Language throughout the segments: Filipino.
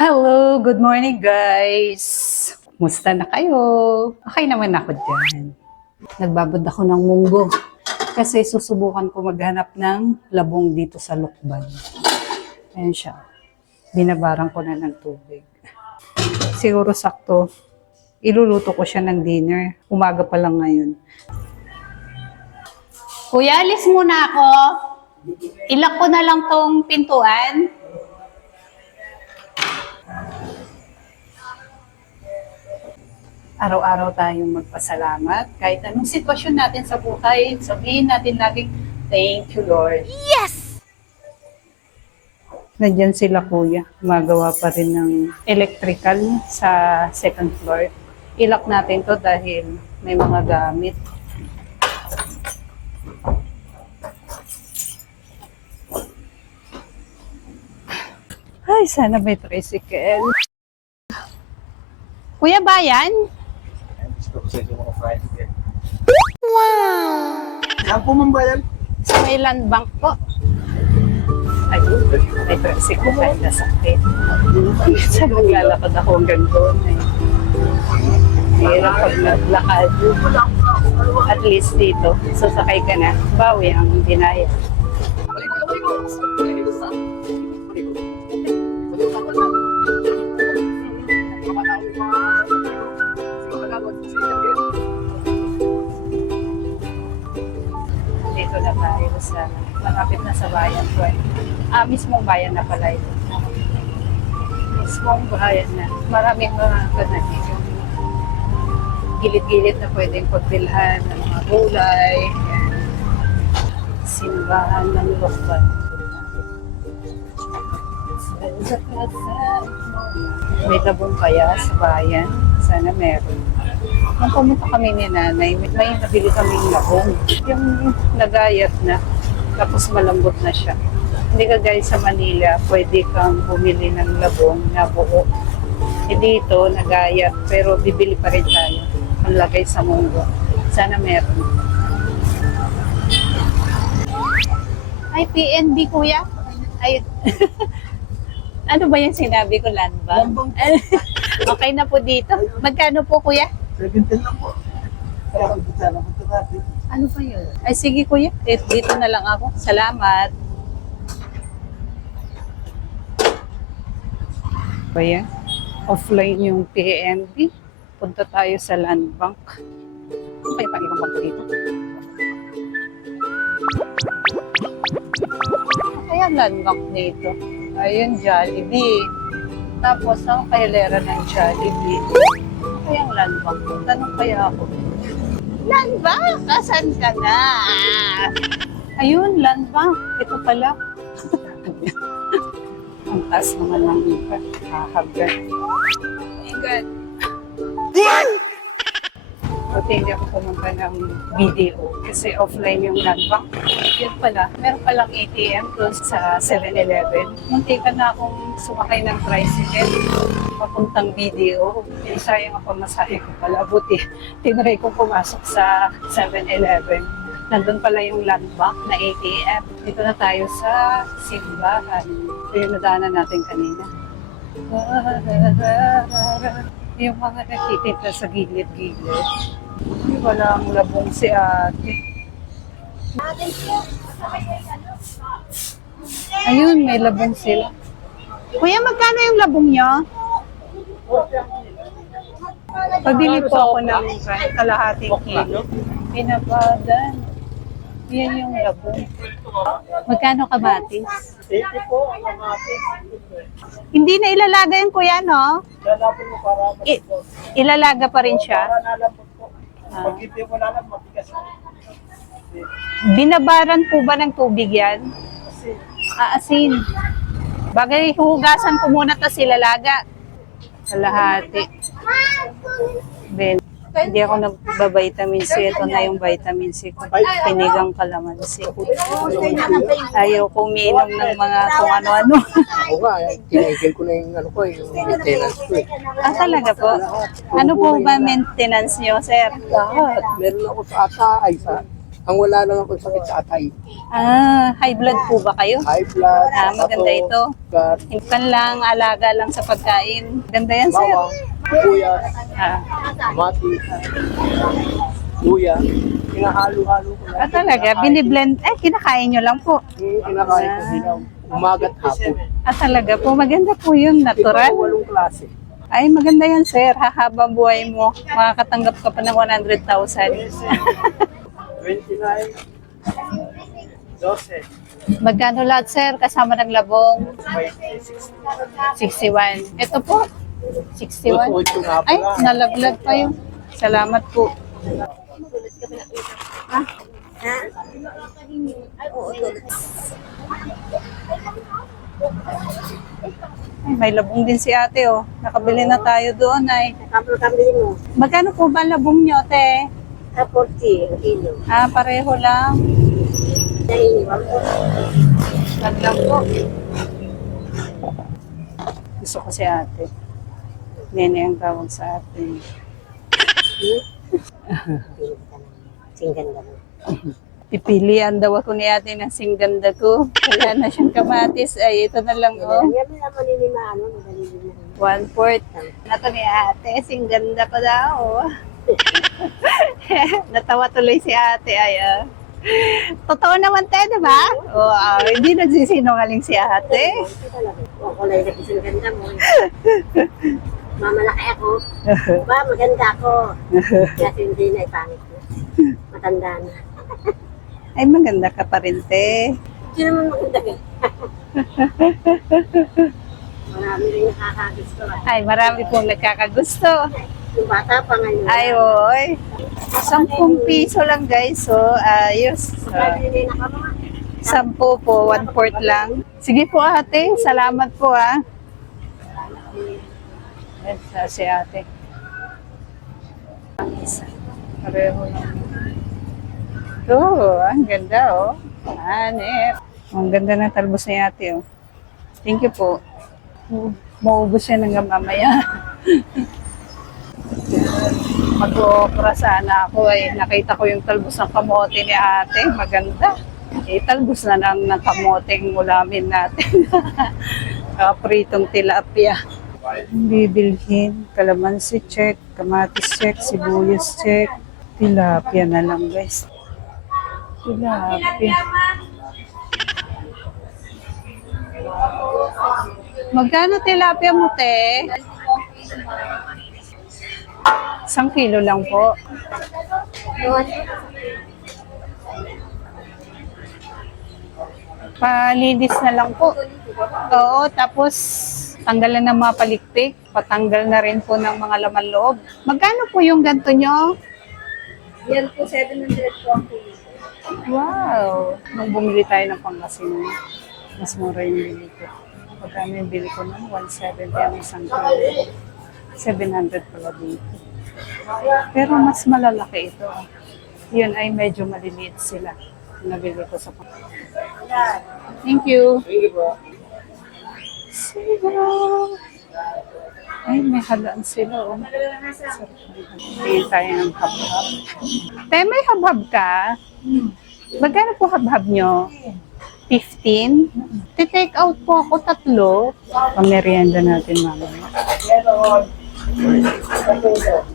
Hello, good morning guys! Kumusta na kayo? Okay naman ako dyan. Nagbabad ako ng munggo kasi susubukan ko maghanap ng labong dito sa Lukban. Ayan siya. Binabaran ko na ng tubig. Siguro sakto. Iluluto ko siya ng dinner. Umaga pa lang ngayon. Kuya, alis muna ako. Ilak ko na lang tong pintuan. Araw-araw tayong magpasalamat. Kahit anong sitwasyon natin sa buhay, sabihin natin laging, thank you, Lord. Yes! Nandyan sila, kuya. Gumagawa pa rin ng electrical sa second floor. Ilak natin to dahil may mga gamit. Ay, sana may tricycle. Kuya, bayan? Wow! Saan po mambayan? Sa may land bank po. Ayun, may tricycle kahit nasakit. Minsan naglalakad ako hanggang doon. Hirap pag naglakad. At least dito, sasakay ka na, bawi ang dinaya. Dito na tayo sa malapit na sa bayan ko. Mismong bayan na pala ito. Mismong bayan na. Maraming mga kanagin. Gilid-gilid na pwedeng pagbilhan ng mga gulay. Simbahan ng Lukban. May labong kaya sa bayan? Sana meron. Nung pumunta kami ni nanay, may nabili kaming labong. Yung nagayat na, tapos malambot na siya. Hindi ka guys sa Manila, pwede kang bumili ng labong na buo. E dito, nagayat, pero bibili pa rin tayo. Ang lagay sa munggo. Sana meron. Ay, PNB kuya? Ay, ano ba yung sinabi ko, land bank? Okay na po dito. Magkano po kuya? 17 lang po. Kaya kung kita lang ito natin. Ano pa yun? Ay, sige kuya. Dito na lang ako. Salamat. Kuya, offline yung PNB. Punta tayo sa land bank. Ano kaya pang ibang banko dito? Ano kaya land bank dito? Ayun, Jollibee. Tapos, ang kahilera ng Jollibee. Ano kaya ang land bank? Tanong kaya ako. Land bank? Asan ka na? Ayun, land bank. Ito pala. Ang taas naman lang dito. Hahagan. Oh my God. Buti hindi ako pumunta ng video kasi offline yung land bank. Yun pala, meron palang ATM doon sa 7-Eleven. Muntikan na akong sumakay ng tricycle papuntang video. Sayang ang pamasahe ko pala. Buti, tinry kong pumasok sa 7-Eleven. Nandun pala yung land bank na ATM. Dito na tayo sa simbahan. Ito yung nadaanan natin kanina. Yung mga nakikita sa gilid-gilid. Ay, walang labong si ate. Ayun, may labong sila. Kuya, magkano yung labong nyo? Pabili po ako ng kalahating kilo. Pinabadan. Yan yung labong. Magkano kamatis? 80 po ang kamatis. Hindi na ilalaga yung kuya, no? Lalapin mo para Ilalaga pa rin siya. para nalambot po. Pag hindi mo lalam, matigas po. Binabaran po ba ng tubig yan? Kasi Asin. Bagay, hugasan ko muna ito silalaga. Kalahati. Ben, hindi ako nagba-vitamin C. Ito na yung vitamin C ko. Pinigang kalamansi. Ayaw ko umiinom ng mga kung ano-ano. ako nga, tinigil ko na yung ano ko, yung maintenance ko eh. Ah, talaga po? Ano po ba maintenance nyo, sir? Lahat. Meron ako sa ata, ay sa Ang wala lang ako sakit sa atay. High blood po ba kayo? High blood, Maganda ito. sugar, Hintan lang, alaga lang sa pagkain. Ganda yan, sir. bawang, kuya, Ah, mati, luya. Pinahalo-halo ko lang. talaga, biniblend. Kinakain nyo lang po. Kinakain ko hilaw. Umagat hapon. Talaga po, maganda po yun, natural. Ito, 8 klase. Ay, maganda yan, sir. Hahabang buhay mo, makakatanggap ka pa ng 100,000. 29, 12, Magkano lahat, sir? Kasama ng labong? 61. Ito po, 61. 8 nga Ay, pala. nalaglag pa yun. Salamat po. Ay, may labong din si ate, oh. Nakabili na tayo doon, ay. Kapag-kapili mo, Magkano po ba labong nyo, te? 40 kilo. Pareho lang. Nainiwan ko. Wag lang po. Gusto ko si ate. Nene ang tawag sa ate. Singganda mo. Pipilian daw ako ni ate ng singganda ko. Wala na siyang kamatis. Ay, ito na lang, oh. Yan mo naman ni Maano, madali din na. 1/4. Nato ni ate, singganda ko daw. Natawa tuloy si ate, ay, Totoo naman tayo, di ba? Hindi nagsisinungaling si ate. Ito talaga. O, kulay na singganda mo. Mamalaki ako. Ba, maganda ako. Kasi hindi na ipangit na. Matanda na. Ay, maganda ka pa rin, te. Hindi naman maganda ka. Marami rin nakakagusto. Ay, marami pong nagkakagusto. Yung bata pa ngayon. Ay, oy. 10 piso lang, guys. So, ayos. Hindi na ka mga. 10 po, 1/4 lang. Sige po, ate. Salamat po, ah. Yan, si ate. Pareho lang. Ang ganda, oh. Hanip. Ang ganda ng talbos ni ate, oh. Thank you po. Maubos yan hanggang mamaya. Mag-okra sana ako, ay nakita ko yung talbos ng kamote ni ate. Maganda. Talbos na lang ng kamoteng ulamin natin. Pritong tilapia. Bibilhin, kalamansi check, kamatis check, sibuyas check, tilapia na lang, guys. Tilapia. Magkano tilapia mo, te? 1 kilo lang po. Palinis na lang po. Oo, tapos tanggalan ng mga palikpik. Patanggal na rin po ng mga laman loob. Magkano po yung ganto nyo? Yan po, 700 po ang kilo. Wow! Nung bumili tayo ng pangasinan, mas mura yung bili ko. Pagkano yung bili ko nun? 170 ang isang kilo. 700 pala dito. Pero mas malalaki ito. Yun ay medyo maliliit sila. Nabili ko sa pangasinan. Thank you. Sige po. Sila. Ay, may halaan sila. Oh. Tingin tayo ng habhab. Tay, may habhab ka? Magkano po habhab nyo? 15? Take out po ako 3. Pamerienda natin mamaya.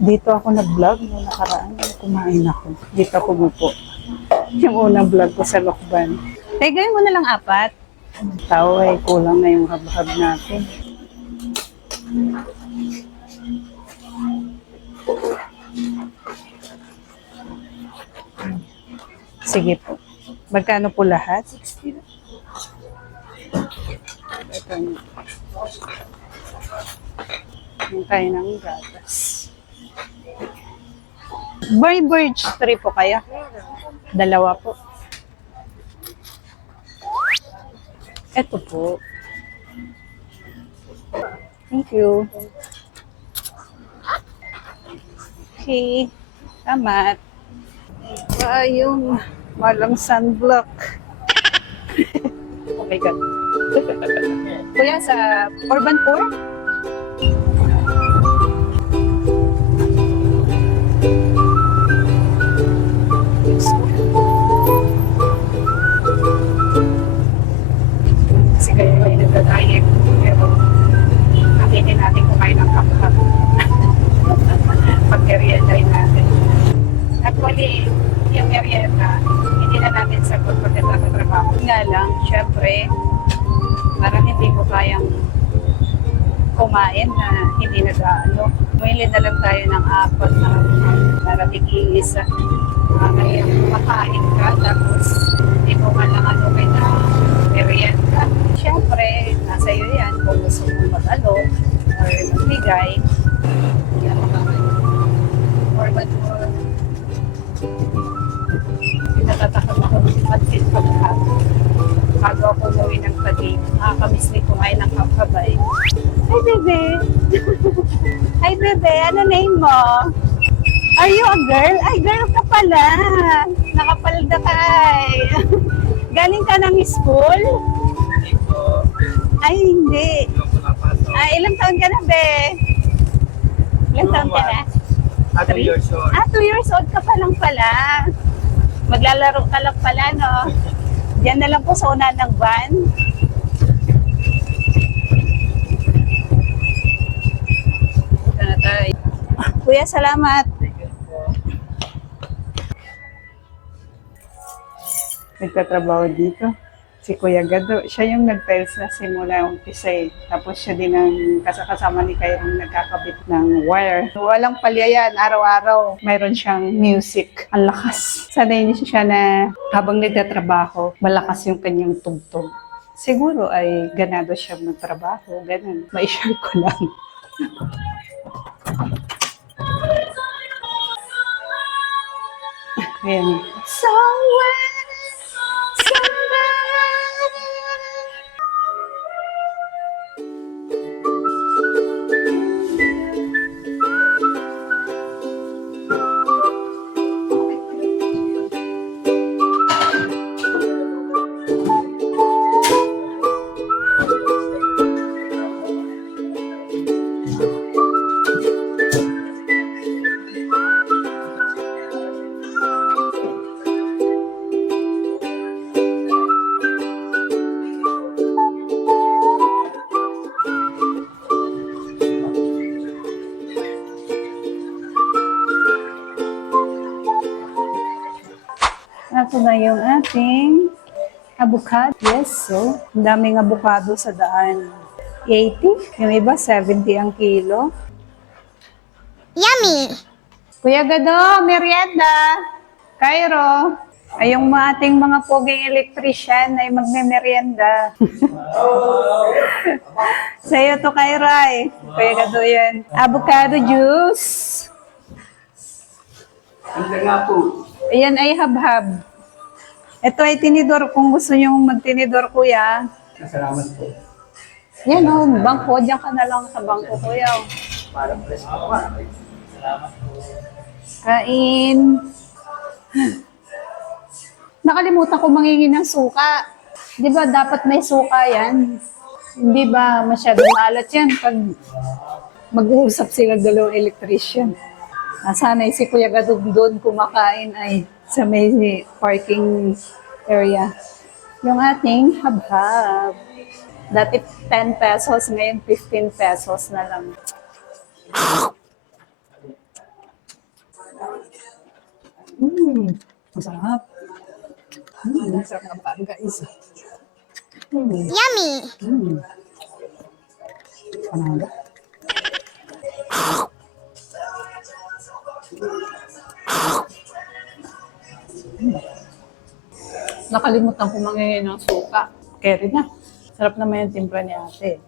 Dito ako nag-vlog noong nakaraan. Kumain ako. Dito ako umupo. Yung unang vlog ko sa Lokban. Tay, gawin mo na lang 4. Tao ay kulang na yung habhab natin. Sige po. Magkano po lahat? 60. Ito na. Yung tayo ng gatas. By birch tree po kaya? 2 po. Ito po. Thank you. Okay. Tamat. Yung malang sunblock. Oh my God. Kuya, sa Urban Poor? kumain na hindi nag-ano. Bumili na lang tayo ng 4 na para tig-iisa. Kaya makain ka, tapos hindi mo man lang ano may na merienda. Siyempre, nasa iyo yan kung gusto mo mag-ano or magbigay. Yan, or pinatatakot ako pansin pagkakot. Bago ako umuwi ng Taguig, nakakamiss ni kumain ng kakabay. Hi, bebe! Hi, bebe! Ano name mo? Are you a girl? Ay, girl ka pala! Nakapalda ka ay! Galing ka ng school? Ay, hindi. Ay, ilang taon ka na, be? Ilang taon ka na? 2 years old. 2 years old ka pa lang pala. Maglalaro ka lang pala, no? Diyan na lang po sa una ng van. Ito na tayo. Kuya, salamat. Nagtatrabaho dito. Si Kuya Gado, siya yung nag-tiles na simula umpisa eh. Tapos siya din ang kasama ni Kyrong nagkakabit ng wire. Walang palya yan, araw-araw mayroon siyang music. Ang lakas. Sanay niya siya na habang nagtatrabaho, malakas yung kanyang tugtog. Siguro ay ganado siya magtrabaho, ganun. Ma-share ko lang. Ayan. Somewhere, somewhere. Ito na yung ating avocado. Yes, so, ang daming avocado sa daan. 80, yung iba 70 ang kilo. Yummy! Kuya Gado, merienda. Cairo, ay yung ating mga poging electrician ay magme-merienda. Sa'yo to, Cairo ay. Kuya Gado yan. Avocado juice. Ano nga po? Ayan ay habhab. Ito ay tinidor. Kung gusto nyo magtinidor, kuya. Salamat po. Yan o, bangko. Diyan ka na lang sa bangko, kuya. Parang press po. Salamat po. Kain. Nakalimutan ko mangingi ng suka. Di ba dapat may suka yan? Hindi ba masyadong maalat yan pag mag-uusap sila dalawang electrician? Nasanay si Kuya Gadog doon kumakain ay sa may parking area. Yung ating habhab. Dati 10 pesos, ngayon 15 pesos na lang. Masarap. Masarap ng pan, guys. Yummy! Panalo. Nakalimutan ko mangingi ng suka. Carry na. Sarap naman yung timpla ni ate.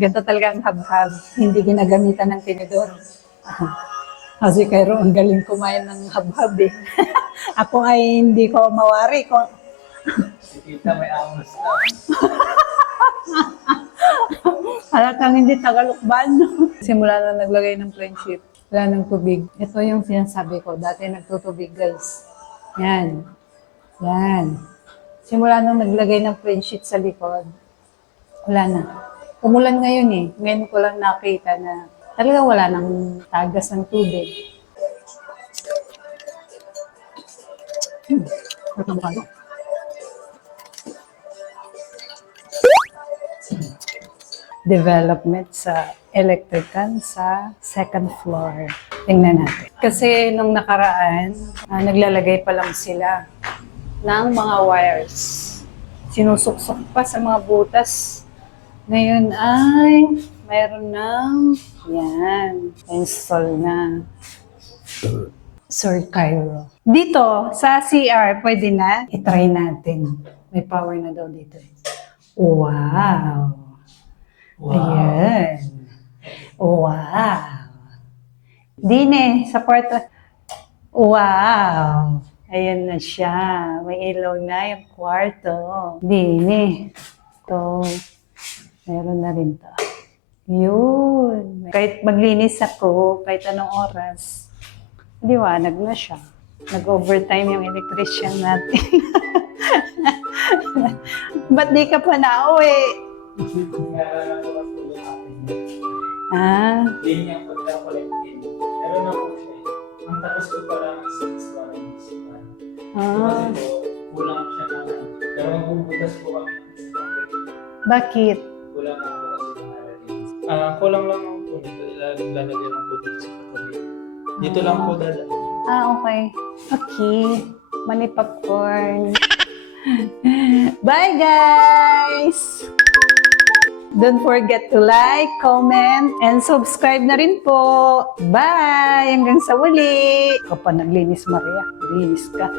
Ganito talaga ang habhab. Hindi ginagamitan ng tinidor. Kasi kayo ang galing kumain ng habhab eh. Ako ay hindi ko mawari. Si Tita may amos ka. Halatang hindi tagalukban. Simula na naglagay ng friendship. Wala ng tubig. Ito yung sinasabi ko. Dati nagtutubig, guys. Yan. Yan. Simula nung naglagay ng friendship sa likod, wala na. Umulan ngayon eh. Ngayon ko lang nakita na talaga wala nang tagas ng tubig. Sarap ng bukalo. Development sa electrical sa second floor. Tingnan natin. Kasi nung nakaraan, naglalagay pa lang sila ng mga wires. Sinusuksok pa sa mga butas. Ngayon ay mayroon ng yan, install na. Sir Cairo. Dito, sa CR, pwede na. I-try natin. May power na daw dito. Wow! Ayan. Wow! Dine, sa kwarto. Wow! Ayan na siya. May ilaw na yung kwarto. Dine. Ito. Meron na rin to. Yun. Kahit maglinis ako, kahit anong oras, liwanag na siya. Nag-overtime yung electrician natin. Ba't di ka pa nauwi? Ah, Yun yung pagka-collective. Meron na po siya eh. Ang tapos ko parang isipan. ah. Kasi po, kulang siya na. Pero magbubutas po kami ng isang Bakit? kulang na po kasi ng nalagyan. Kulang lang ang po dito. Ilalagyan ng po dito sa katabi. Dito lang po dala. Ah, okay. Okay. Money popcorn. Bye, guys! Don't forget to like, comment, and subscribe na rin po. Bye! Hanggang sa uli. Kapag naglinis, Maria, linis ka.